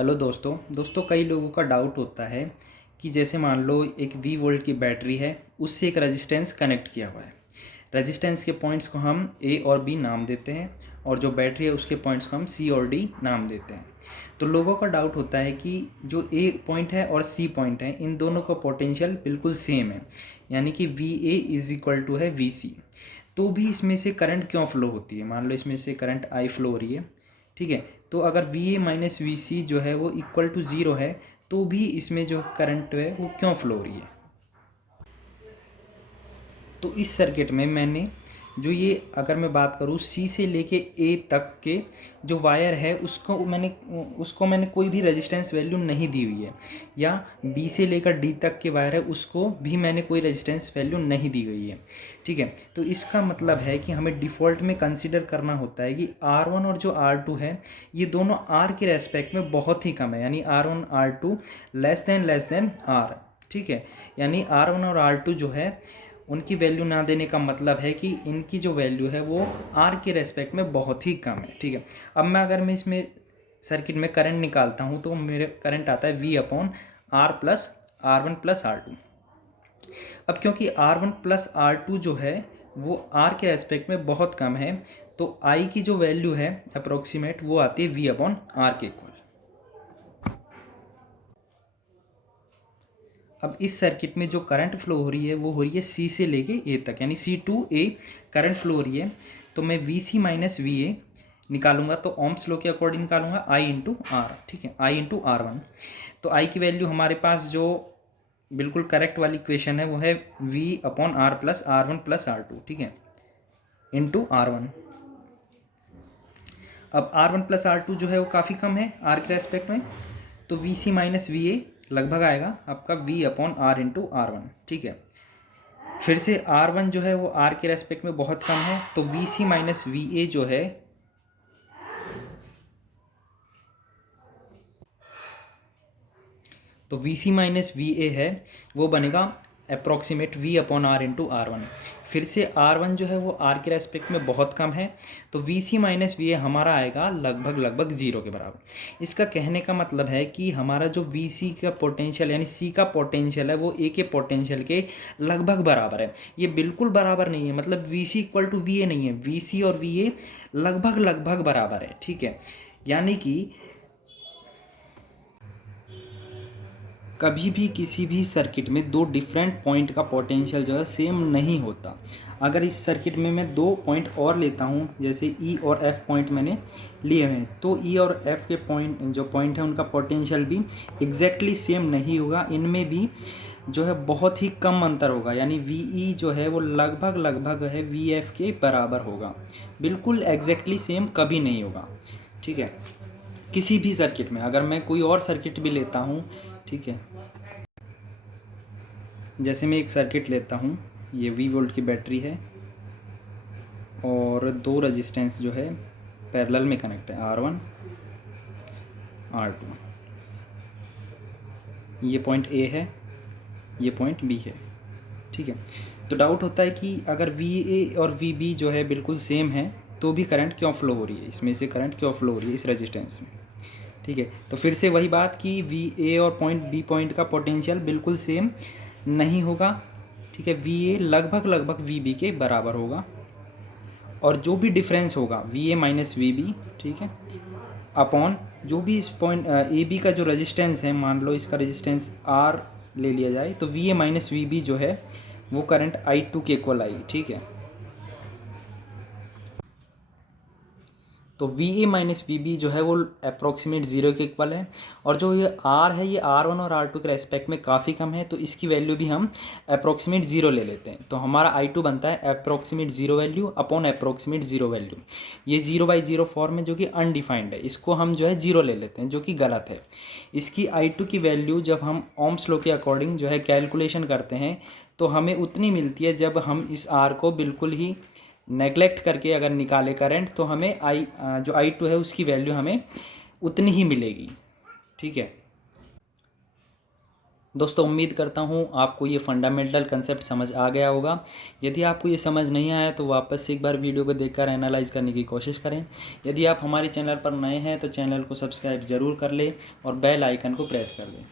Hello दोस्तों कई लोगों का डाउट होता है कि जैसे मान लो एक वी वोल्ट की बैटरी है, उससे एक रेजिस्टेंस कनेक्ट किया हुआ है। रेजिस्टेंस के पॉइंट्स को हम ए और बी नाम देते हैं और जो बैटरी है उसके पॉइंट्स को हम सी और डी नाम देते हैं। तो लोगों का डाउट होता है कि जो ए पॉइंट है और सी पॉइंट है, इन दोनों का पोटेंशियल बिल्कुल सेम है, यानी कि V A is equal to है वी सी। तो भी इसमें से करंट क्यों फ्लो होती है? मान लो इसमें से करंट आई फ्लो हो रही है, ठीक है। तो अगर वी ए माइनस वी सी जो है वो इक्वल टू ज़ीरो है, तो भी इसमें जो करंट है वो क्यों फ्लो हो रही है? तो इस सर्किट में मैंने जो ये अगर मैं बात करूँ सी से लेके ए तक के जो वायर है उसको मैंने कोई भी रेजिस्टेंस वैल्यू नहीं दी हुई है, या बी से लेकर डी तक के वायर है उसको भी मैंने कोई रेजिस्टेंस वैल्यू नहीं दी गई है, ठीक है। तो इसका मतलब है कि हमें डिफ़ॉल्ट में कंसिडर करना होता है कि R1 और जो R2 है ये दोनों R के रेस्पेक्ट में बहुत ही कम है, यानी R1 R2 less than R, ठीक है। यानी R1 और R2 जो है उनकी वैल्यू ना देने का मतलब है कि इनकी जो वैल्यू है वो आर के रेस्पेक्ट में बहुत ही कम है, ठीक है। अब मैं इसमें सर्किट में करंट निकालता हूँ तो मेरे करंट आता है V upon R plus R one plus R two. अब क्योंकि R one plus R two जो है वो आर के रेस्पेक्ट में बहुत कम है, तो आई की जो वैल्यू है अप्रोक्सीमेट वो आती है V अपॉन आर के इक्वल। अब इस सर्किट में जो करंट फ्लो हो रही है वो हो रही है सी से लेके ए तक, यानी C to A current flow हो रही है। तो मैं V C minus V A निकालूंगा तो ओम्स लॉ के अकॉर्डिंग निकालूंगा आई इंटू आर, ठीक है, आई इंटू आर वन। तो आई की वैल्यू हमारे पास जो बिल्कुल करेक्ट वाली इक्वेशन है वो है V upon R plus R one plus R two, ठीक है, इंटू आर वन। अब R one plus R two जो है वो काफ़ी कम है आर के रेस्पेक्ट में, तो V C minus V A लगभग आएगा आपका v upon R into R one, ठीक है। फिर से आर वन जो है वो आर के रेस्पेक्ट में बहुत कम है, तो V C minus V A जो है तो V C minus V A है वो बनेगा approximate v upon R into R one. फिर से आर वन जो है वो आर के रेस्पेक्ट में बहुत कम है, तो V C minus V A हमारा आएगा लगभग ज़ीरो के बराबर। इसका कहने का मतलब है कि हमारा जो वी सी का पोटेंशियल यानी सी का पोटेंशियल है वो ए के पोटेंशियल के लगभग बराबर है। ये बिल्कुल बराबर नहीं है, मतलब V C equal to V A नहीं है, वी सी और वी ए लगभग बराबर है, ठीक है। यानी कि कभी भी किसी भी सर्किट में दो डिफरेंट पॉइंट का पोटेंशियल जो है सेम नहीं होता। अगर इस सर्किट में मैं दो पॉइंट और लेता हूँ, जैसे ई और एफ पॉइंट मैंने लिए हुए हैं, तो ई और एफ के पॉइंट है उनका पोटेंशियल भी एग्जैक्टली सेम नहीं होगा। इनमें भी जो है बहुत ही कम अंतर होगा, यानी वी ई जो है वो लगभग है वी एफ के बराबर होगा, बिल्कुल एग्जैक्टली सेम कभी नहीं होगा, ठीक है। किसी भी सर्किट में अगर मैं कोई और सर्किट भी लेता हूँ, ठीक है, जैसे मैं एक सर्किट लेता हूँ, ये वी वोल्ट की बैटरी है और दो रेजिस्टेंस जो है पैरेलल में कनेक्ट है, R1 R2। ये पॉइंट A है, ये पॉइंट B है, ठीक है। तो डाउट होता है कि अगर VA और VB जो है बिल्कुल सेम है तो भी करंट क्यों फ्लो हो रही है, इसमें से करंट क्यों फ्लो हो रही है इस रेजिस्टेंस में, ठीक है। तो फिर से वही बात कि VA और पॉइंट B पॉइंट का पोटेंशियल बिल्कुल सेम नहीं होगा, ठीक है। VA लगभग VB के बराबर होगा और जो भी डिफरेंस होगा VA माइनस VB, ठीक है, अपॉन जो भी इस पॉइंट AB का जो रेजिस्टेंस है, मान लो इसका रेजिस्टेंस R ले लिया जाए, तो VA माइनस VB जो है वो करंट I2 के इक्वल आई, ठीक है। तो V A minus V B जो है वो अप्रॉक्सीमेट ज़ीरो के इक्वल है, और जो ये आर है ये आर वन और आर टू के रेस्पेक्ट में काफ़ी कम है, तो इसकी वैल्यू भी हम अप्रॉक्सीमेट ज़ीरो ले लेते हैं। तो हमारा आई टू बनता है approximate zero value upon approximate zero value. ये 0/0 फॉर्म है जो कि अनडिफाइंड है, इसको हम जो है ज़ीरो ले लेते हैं जो कि गलत है। इसकी आई टू की वैल्यू जब हम ओम्स लॉ के अकॉर्डिंग जो है कैलकुलेशन करते हैं तो हमें उतनी मिलती है, जब हम इस आर को बिल्कुल ही नेगलेक्ट करके अगर निकाले करंट तो हमें जो आई टू है उसकी वैल्यू हमें उतनी ही मिलेगी, ठीक है। दोस्तों उम्मीद करता हूँ आपको ये फंडामेंटल कंसेप्ट समझ आ गया होगा। यदि आपको ये समझ नहीं आया तो वापस से एक बार वीडियो को देखकर एनालाइज करने की कोशिश करें। यदि आप हमारे चैनल पर नए हैं तो चैनल को सब्सक्राइब ज़रूर कर लें और बेल आइकन को प्रेस कर दें।